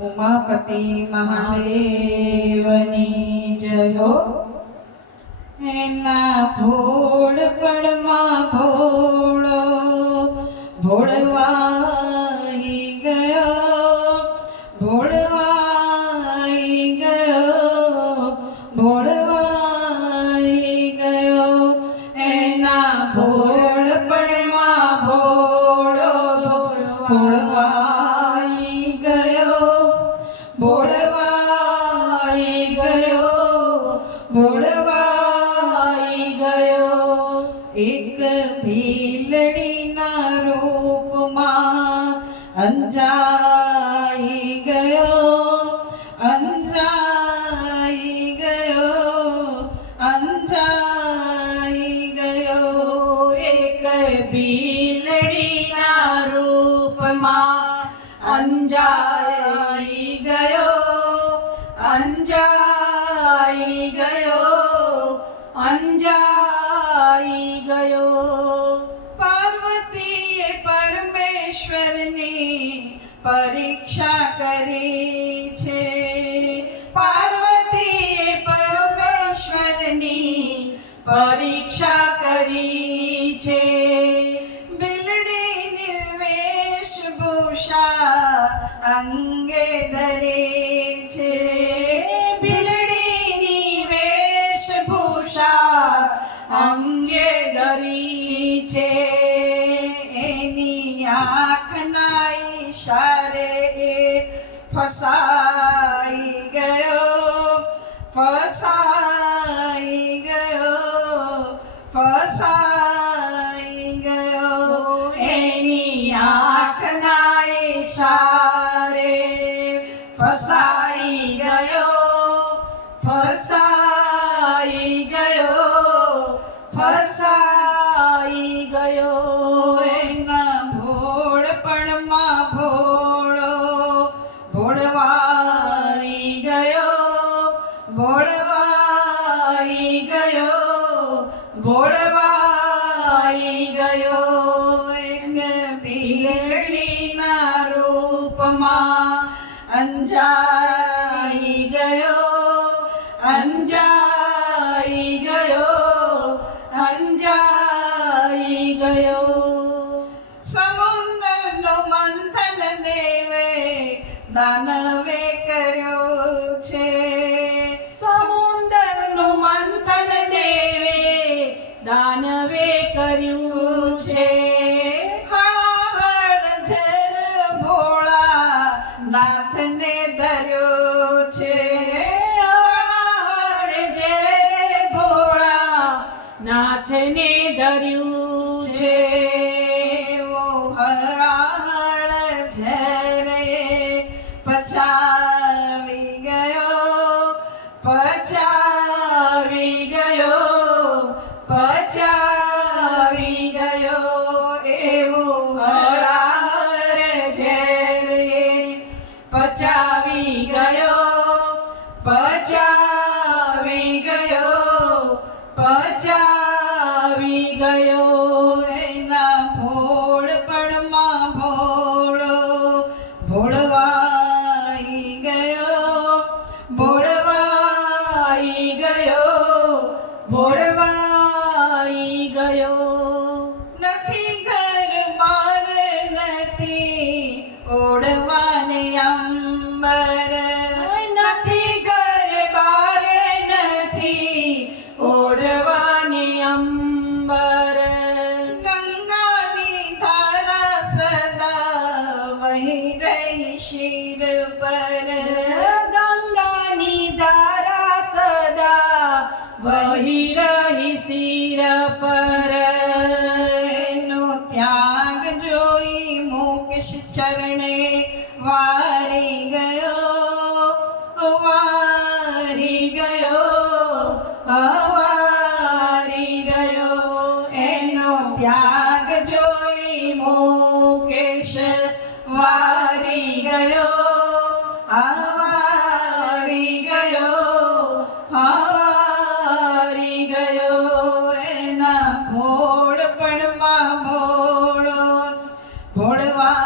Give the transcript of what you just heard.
ઉમાપતિ મહાદેવની જયો. એના ભોળપણમાં ભોળો. ભોળવાઈ એક ભીલડીના રૂપમાં અંજાઈ ગયો અંજાઈ ગયો અંજાઈ ગયો. એક ભીલડીના રૂપમાં અંજાઈ ગયો અંજાઈ ગયો. પરીક્ષા કરી છે. પાર્વતીએ પરમેશ્વરની પરીક્ષા કરી છે. બિલડીની વેશભૂષા અંગે ધરે છે. બિલડીની વેશભૂષા અંગે ધરી છે. એની આંખના ઈશારે એ ફસાઈ ગયો ફસાઈ ભોળવાઈ ગયો એક ભીલડીના રૂપમાં અંજાઈ ગયો અંજાઈ ગયો અંજાઈ ગયો સમુદ્રનો મંથન દેવે દાનવે દાનવે કર્યું છે. હળાહળ ઝેર ભોળા નાથને ધર્યો છે. હળાહળ ઝેર ભોળા નાથને ધર્યું છે. ઓ હળાહળ પચાવી ગયો વહી રહી શિર પર. એનો ત્યાગ જોઈ મોક્ષ ચરણે વારી ગયો વારી ગયો વારી ভোলবা